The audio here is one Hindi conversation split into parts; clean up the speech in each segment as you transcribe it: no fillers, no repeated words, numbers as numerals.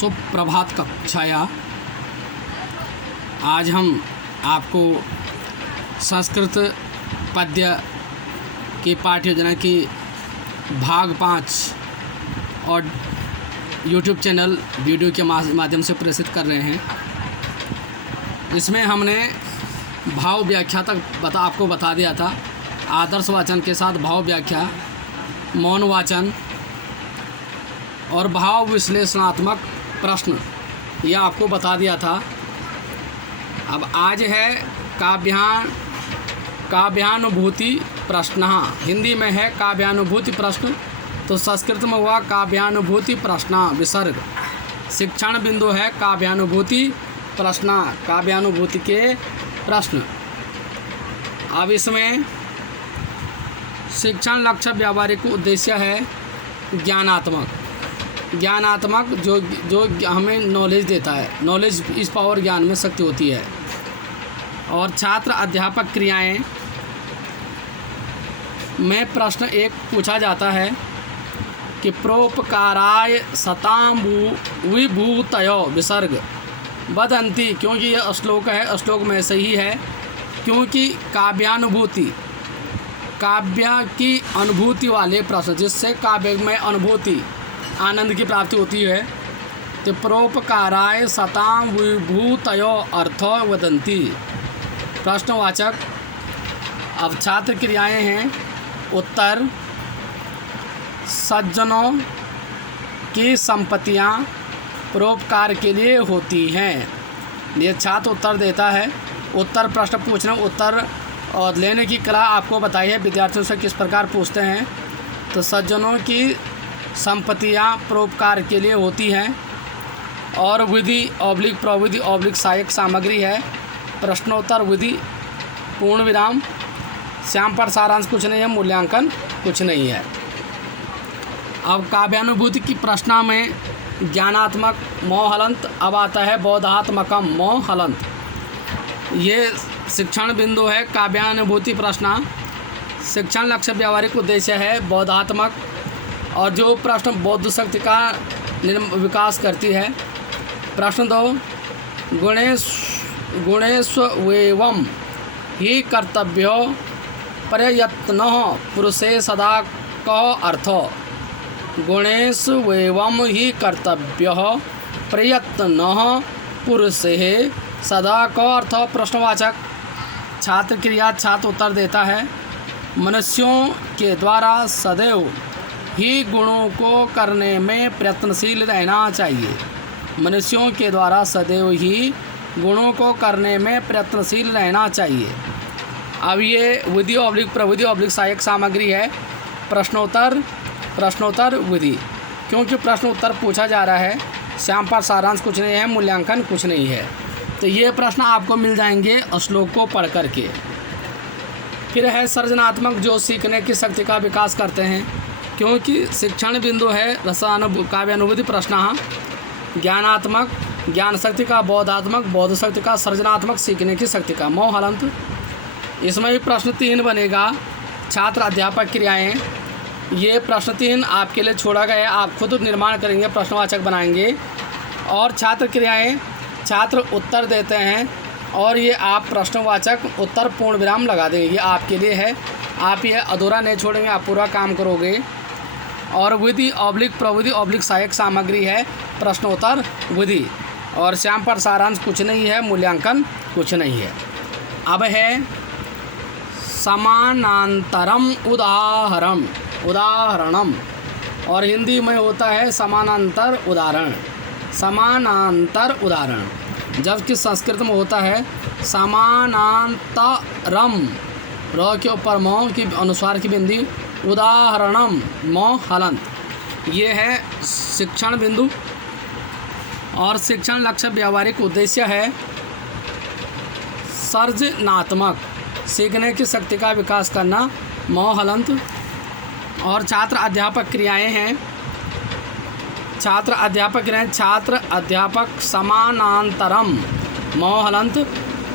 सुप्रभात कक्षाया। आज हम आपको संस्कृत पद्य की पाठ्य योजना की भाग 5 और यूट्यूब चैनल वीडियो के माध्यम से प्रस्तुत कर रहे हैं। इसमें हमने भाव व्याख्या तक आपको बता दिया था। आदर्श वाचन के साथ भाव व्याख्या, मौन वाचन और भाव विश्लेषणात्मक प्रश्न, यह आपको बता दिया था। अब आज है काव्यानुभूति प्रश्न। हिंदी में है काव्यानुभूति प्रश्न, तो संस्कृत में हुआ काव्यानुभूति प्रश्न विसर्ग। शिक्षण बिंदु है काव्यानुभूति प्रश्न, काव्यानुभूति के प्रश्न। अब इसमें शिक्षण लक्ष्य व्यावहारिक उद्देश्य है ज्ञानात्मक जो हमें नॉलेज देता है। नॉलेज इस पावर, ज्ञान में शक्ति होती है। और छात्र अध्यापक क्रियाएं में प्रश्न एक पूछा जाता है कि प्रोपकाराय सतां विभूतयो विसर्ग वदन्ति, क्योंकि यह श्लोक है, श्लोक में से ही है। क्योंकि काव्य की अनुभूति वाले प्रश्न, जिससे काव्य में अनुभूति आनंद की प्राप्ति होती है, तो प्रोपकाराय सतां विभूतयो अर्थो वदन्ति। प्रश्नवाचक। अब छात्र क्रियाएं हैं। उत्तर, सज्जनों की संपत्तियां परोपकार के लिए होती हैं। ये छात्र उत्तर देता है। उत्तर प्रश्न पूछना, उत्तर और लेने की कला आपको बताई है विद्यार्थियों से किस प्रकार पूछते हैं। तो सज्जनों की संपत्तियां परोपकार के लिए होती हैं। और विधि ऑब्लिक प्रविधि ऑब्लिक सहायक सामग्री है। प्रश्नोत्तर विधि पूर्ण विराम, श्याम पर सारांश कुछ नहीं है, मूल्यांकन कुछ नहीं है। अब काव्यानुभूति की प्रश्न में ज्ञानात्मक मोहलंत, अब आता है बोधात्मकम मोहलंत। ये शिक्षण बिंदु है काव्यानुभूति प्रश्न। शिक्षण लक्ष्य व्यावहारिक उद्देश्य है बोधात्मक, और जो प्रश्न बौद्ध शक्ति का विकास करती है। प्रश्न 2, गुणेष्वेवं ही कर्तव्यो प्रयत्नः पुरुषे सदा कः अर्थः। गुणेष्वेवं ही कर्तव्यः प्रयत्नः पुरुषे सदा कः अर्थः। प्रश्नवाचक। छात्र क्रिया, छात्र उत्तर देता है। मनुष्यों के द्वारा सदैव ही गुणों को करने में प्रयत्नशील रहना चाहिए। मनुष्यों के द्वारा सदैव ही गुणों को करने में प्रयत्नशील रहना चाहिए। अब ये विधि ऑब्लिक प्रविधि ऑब्लिक सहायक सामग्री है। प्रश्नोत्तर विधि, क्योंकि प्रश्न उत्तर पूछा जा रहा है। श्याम पर सारांश कुछ नहीं है, मूल्यांकन कुछ नहीं है। तो ये प्रश्न आपको मिल जाएंगे श्लोक को पढ़ करके। फिर है सृजनात्मक, जो सीखने की शक्ति का विकास करते हैं। क्योंकि शिक्षण बिंदु है काव्यानुभूति प्रश्न। ज्ञानात्मक, ज्ञान शक्ति का। बौद्धात्मक, बौद्ध शक्ति का। सृजनात्मक, सीखने की शक्ति का। मोहलंत। इसमें भी प्रश्न 3 बनेगा। छात्र अध्यापक क्रियाएं, ये प्रश्न 3 आपके लिए छोड़ा गया है। आप खुद निर्माण करेंगे, प्रश्नवाचक बनाएंगे। और छात्र क्रियाएं, छात्र उत्तर देते हैं और ये आप प्रश्नवाचक उत्तर पूर्ण विराम लगा देंगे। ये आपके लिए है, आप ये अधूरा नहीं छोड़ेंगे, आप पूरा काम करोगे। और विधि ऑब्लिक प्रविधि ऑब्लिक सहायक सामग्री है। प्रश्नोत्तर विधि, और श्याम पर सारांश कुछ नहीं है, मूल्यांकन कुछ नहीं है। अब है समानांतरम उदाहरणम, और हिंदी में होता है समानांतर उदाहरण। समानांतर उदाहरण, जबकि संस्कृत में होता है समानांतरम, र के ऊपर मौ की अनुस्वार की बिंदी, उदाहरणम मोहलंत। ये है शिक्षण बिंदु। और शिक्षण लक्ष्य व्यावहारिक उद्देश्य है सृजनात्मक, सीखने की शक्ति का विकास करना, मोहलंत। और छात्र अध्यापक क्रियाएं हैं। छात्र अध्यापक समानांतरम मोहलंत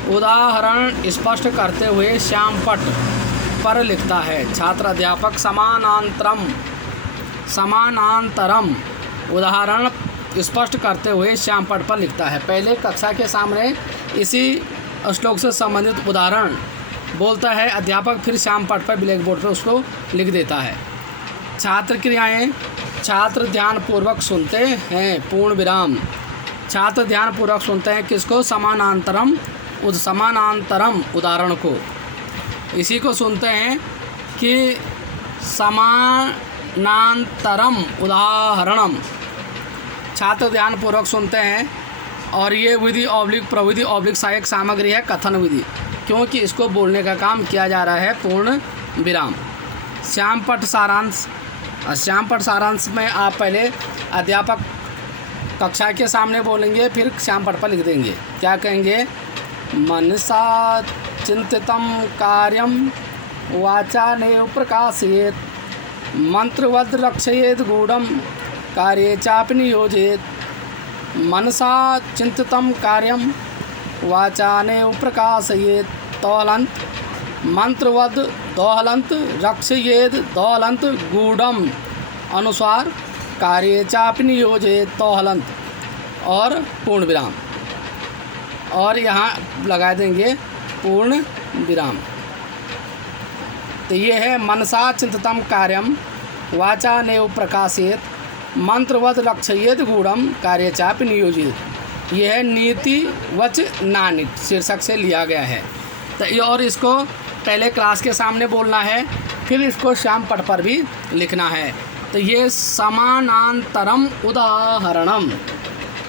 उदाहरण स्पष्ट करते हुए श्याम पट पर लिखता है। छात्र अध्यापक समानांतरम उदाहरण स्पष्ट करते हुए श्याम पट पर लिखता है। पहले कक्षा के सामने इसी श्लोक से संबंधित उदाहरण बोलता है अध्यापक, फिर श्याम पट पर ब्लैक बोर्ड पर उसको लिख देता है। छात्र क्रियाएं, छात्र ध्यानपूर्वक सुनते हैं, पूर्ण विराम। छात्र ध्यानपूर्वक सुनते हैं किसको? समानांतरम उदाहरण को। इसी को सुनते हैं कि समानांतरम उदाहरणम। छात्र ध्यानपूर्वक सुनते हैं और ये विधि ऑब्लिक प्रविधि ऑब्लिक सहायक सामग्री है कथन विधि, क्योंकि इसको बोलने का काम किया जा रहा है पूर्ण विराम। श्याम पट सारांश। श्याम पट सारांश में आप पहले अध्यापक कक्षा के सामने बोलेंगे, फिर श्याम पट पर लिख देंगे। क्या कहेंगे? मनसा चिंतितम कार्यम वाचा नैव प्रकाशयेत, मंत्रवद रक्षयेत गूढ़म कार्ये चापि नियोजयेत। मनसा चिंतितम कार्यम वाचा नैव प्रकाशयेत तौहलंत, मंत्रवद दोहलंत रक्षयेत दोहलंत गूढ़म अनुसार कार्ये चापि नियोजयेत तौहलंत और पूर्ण विराम। और यहाँ लगा देंगे पूर्ण विराम। तो ये है मनसा चिंतितम कार्यम वाचा नैव प्रकाशयेत मंत्रवद रक्षयेत गूढ़म कार्ये चापि नियोजयेत। यह है नीति वच नानिक शीर्षक से लिया गया है। तो ये और इसको पहले क्लास के सामने बोलना है, फिर इसको श्याम पट पर भी लिखना है। तो ये समानांतरम उदाहरणम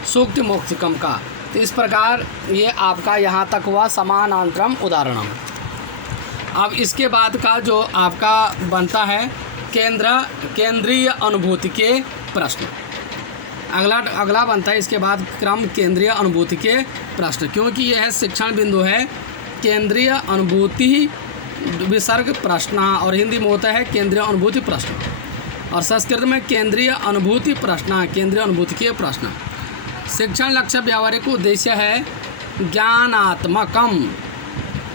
सूक्ति मौक्तिकम का। तो इस प्रकार ये आपका यहाँ तक हुआ समानांतरम उदाहरणम। अब इसके बाद का जो आपका बनता है केंद्रीय अनुभूति के प्रश्न। अगला बनता है इसके बाद क्रम केंद्रीय अनुभूति के प्रश्न, क्योंकि यह शिक्षण बिंदु है केंद्रीय अनुभूति विसर्ग प्रश्न, और हिंदी में होता है केंद्रीय अनुभूति प्रश्न, और संस्कृत में केंद्रीय अनुभूति प्रश्न, केंद्रीय अनुभूति के प्रश्न। शिक्षण लक्ष्य व्यावहारिक उद्देश्य है ज्ञानात्मकम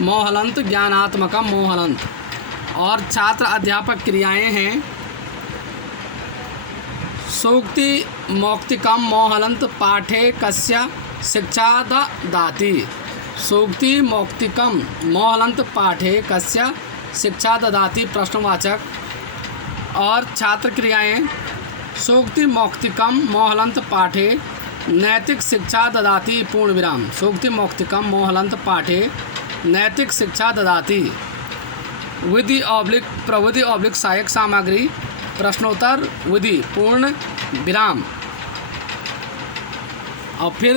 मोहलंत, ज्ञानात्मकम मोहलंत। और छात्र अध्यापक क्रियाएं हैं सूक्ति मौक्तिकम मोहलंत पाठे कस्य शिक्षा ददाति। सूक्ति मौक्तिकम मोहलंत पाठे कस्य शिक्षा ददाति प्रश्नवाचक। और छात्र क्रियाएं सूक्ति मौक्तिकम मोहलंत पाठे नैतिक शिक्षा ददाति पूर्ण विराम। सूक्ति मौक्तिकम मोहलंत पाठे नैतिक शिक्षा ददाति। विधि ऑब्लिक प्रविधि ऑब्लिक सहायक सामग्री प्रश्नोत्तर विधि पूर्ण विराम। और फिर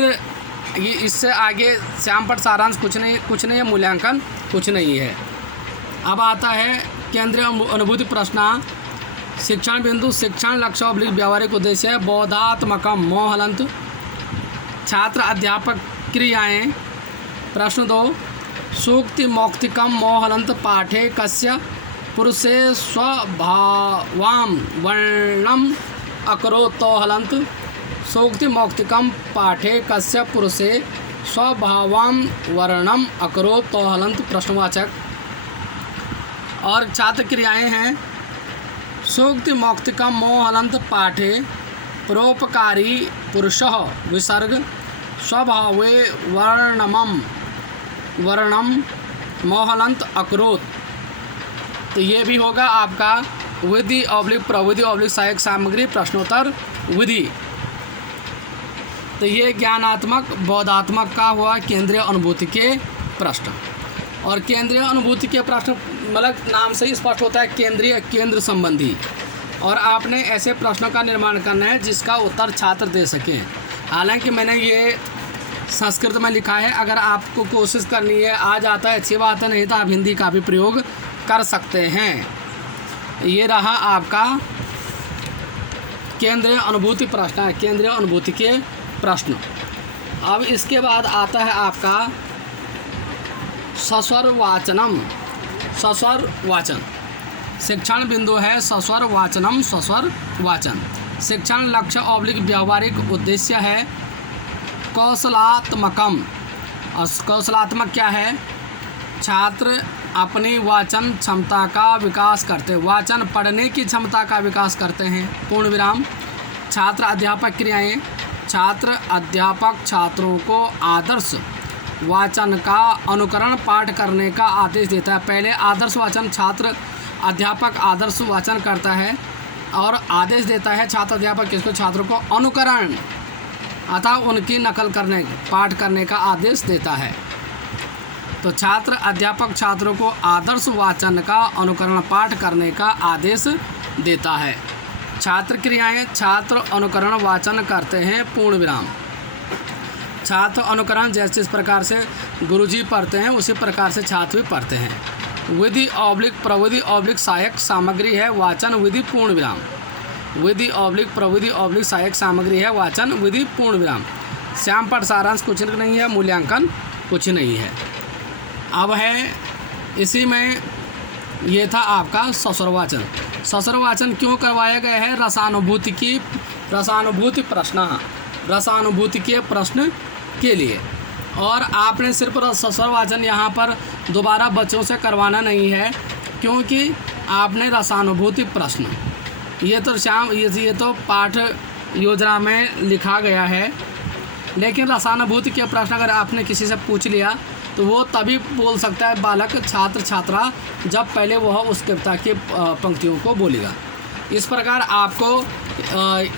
ये इससे आगे श्याम पट सारांश कुछ नहीं है, मूल्यांकन कुछ नहीं है। अब आता है केंद्रीय अनुभूति प्रश्न। शिक्षण बिंदु शिक्षण लक्ष्य ऑब्लिक व्यावहारिक उद्देश्य बोधात्मकम मोहलंत। छात्र अध्यापक क्रियाएं प्रश्न 2 सूक्ति मौक्तिकम मोहलंत पाठे कस्य पुरुषे स्वभावाम वर्णम अकरोत् तौहलंत। सूक्ति मौक्तिकम पाठे कस्य पुरुषे स्वभावाम वर्णम अकरोत् तौहलंत प्रश्नवाचक। और छात्र क्रियाएं हैं सूक्ति मौक्तिकम मोहलंत पाठे परोपकारी पुरुषः विसर्ग स्वभावे वर्णम मोहलंत अकरोत्। तो ये भी होगा आपका विधि ऑब्लिक प्रविधि ऑब्लिक सहायक सामग्री प्रश्नोत्तर विधि। तो ये ज्ञानात्मक बोधात्मक का हुआ केंद्रीय अनुभूति के प्रश्न। और केंद्रीय अनुभूति के प्रश्न मतलब नाम से ही स्पष्ट होता है केंद्रीय, केंद्र संबंधी। और आपने ऐसे प्रश्नों का निर्माण करना है जिसका उत्तर छात्र दे सकें। हालांकि मैंने ये संस्कृत में लिखा है, अगर आपको कोशिश करनी है आ जाता है अच्छी बात है, नहीं तो आप हिंदी का भी प्रयोग कर सकते हैं। ये रहा आपका केंद्रीय अनुभूति प्रश्न, केंद्रीय अनुभूति के प्रश्न। अब इसके बाद आता है आपका सस्वर वाचनम, सस्वर वाचन। शिक्षण बिंदु है सस्वर वाचनम, सस्वर वाचन। शिक्षण लक्ष्य ऑब्लिक व्यावहारिक उद्देश्य है कौशलात्मकम। और कौशलात्मक क्या है? छात्र अपनी वाचन क्षमता का विकास करते हैं, वाचन पढ़ने की क्षमता का विकास करते हैं पूर्ण विराम। छात्र अध्यापक क्रियाएं छात्र अध्यापक छात्रों को आदर्श वाचन का अनुकरण पाठ करने का आदेश देता है। पहले आदर्श वाचन छात्र अध्यापक आदर्श वाचन करता है और आदेश देता है छात्र अध्यापक किसको, छात्रों को अनुकरण अतः उनकी नकल करने पाठ करने का आदेश देता है। तो छात्र अध्यापक छात्रों को आदर्श वाचन का अनुकरण पाठ करने का आदेश देता है। छात्र क्रियाएं, छात्र अनुकरण वाचन करते हैं पूर्ण विराम। छात्र अनुकरण जैसे इस प्रकार से गुरुजी पढ़ते हैं उसी प्रकार से छात्र भी पढ़ते हैं। विधि ऑब्लिक प्रविधि ऑब्लिक सहायक सामग्री है वाचन विधि पूर्ण विराम। विधि ऑब्लिक प्रविधि ऑब्लिक सहायक सामग्री है वाचन विधि पूर्ण विराम। श्याम पाठ सारांश कुछ नहीं है, मूल्यांकन कुछ नहीं है। अब है इसी में ये था आपका ससुरवाचन। ससुरवाचन क्यों करवाया गया है, रसानुभूति के प्रश्न के लिए। और आपने सिर्फ ससुरवाचन यहाँ पर दोबारा बच्चों से करवाना नहीं है, क्योंकि आपने रसानुभूति प्रश्न ये तो पाठ योजना में लिखा गया है, लेकिन रसानुभूति के प्रश्न अगर आपने किसी से पूछ लिया तो वो तभी बोल सकता है बालक छात्र छात्रा जब पहले वह उस कविता की पंक्तियों को बोलेगा। इस प्रकार आपको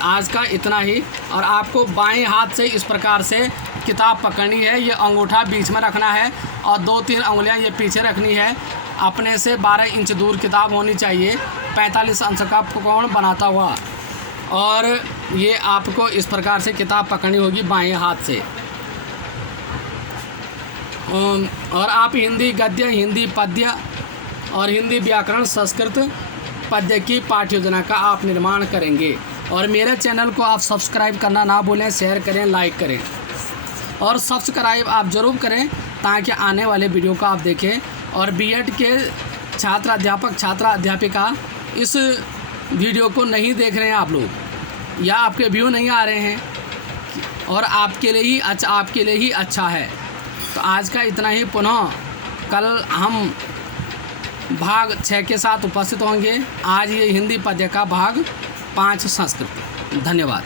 आज का इतना ही। और आपको बाएं हाथ से इस प्रकार से किताब पकड़नी है, ये अंगूठा बीच में रखना है और 2-3 उंगलियां ये पीछे रखनी है। अपने से 12 इंच दूर किताब होनी चाहिए, 45 अंश का कोण बनाता हुआ। और ये आपको इस प्रकार से किताब पकड़नी होगी बाएं हाथ से। और आप हिंदी गद्य, हिंदी पद्य और हिंदी व्याकरण, संस्कृत पद्य की पाठ्य योजना का आप निर्माण करेंगे। और मेरे चैनल को आप सब्सक्राइब करना ना भूलें, शेयर करें, लाइक करें और सब्सक्राइब आप ज़रूर करें ताकि आने वाले वीडियो को आप देखें। और बीएड के छात्र अध्यापक छात्रा अध्यापिका इस वीडियो को नहीं देख रहे हैं आप लोग, या आपके व्यू नहीं आ रहे हैं और आपके लिए ही अच्छा है। तो आज का इतना ही। पुनः कल हम भाग 6 के साथ उपस्थित होंगे। आज ये हिंदी पद्य का भाग 5 संस्कृत। धन्यवाद।